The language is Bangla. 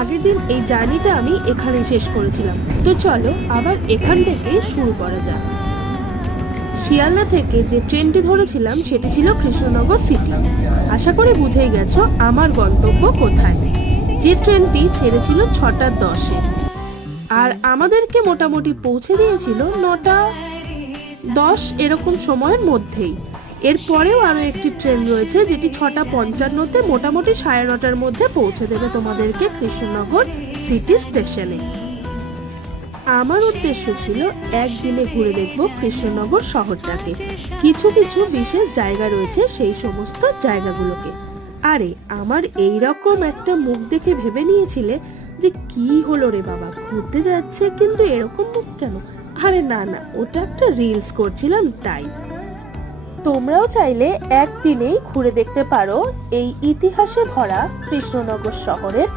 আগের দিন এই জার্নিটা আমি এখানে শেষ করেছিলাম, তো চলো আবার এখান থেকে শুরু করা যাক। শিয়ালদা থেকে যে ট্রেনটি ধরেছিলাম সেটি ছিল কৃষ্ণনগর সিটি। আশা করে বুঝেই গেছো আমার গন্তব্য কোথায়। যে ট্রেনটি ছেড়েছিল 6:10-এ, আর আমাদেরকে মোটামুটি পৌঁছে দিয়েছিল 9:10 এরকম সময়ের মধ্যেই। এরপরেও আরো একটি ট্রেন রয়েছে যেটি 6:55-তে মোটামুটি 9:30-টার মধ্যে পৌঁছে দেবে তোমাদেরকে কৃষ্ণনগর সিটি স্টেশনে। আমার উদ্দেশ্য ছিল একদিনে ঘুরে দেখব কৃষ্ণনগর শহরটাকে। কিছু কিছু বিশেষ জায়গা রয়েছে, সেই সমস্ত জায়গাগুলোকে। আরে আমার এই রকম একটা মুখ দেখে ভেবে নিয়েছিলে যে কি হলো রে বাবা, ঘুরতে যাচ্ছে কিন্তু এরকম মুখ কেন? আরে না না, ওটা একটা রিলস করছিলাম তাই। তোমরাও চাইলে একদিনেই ঘুরে দেখতে পারো এই ইতিহাসে ভরা কৃষ্ণনগর শহরের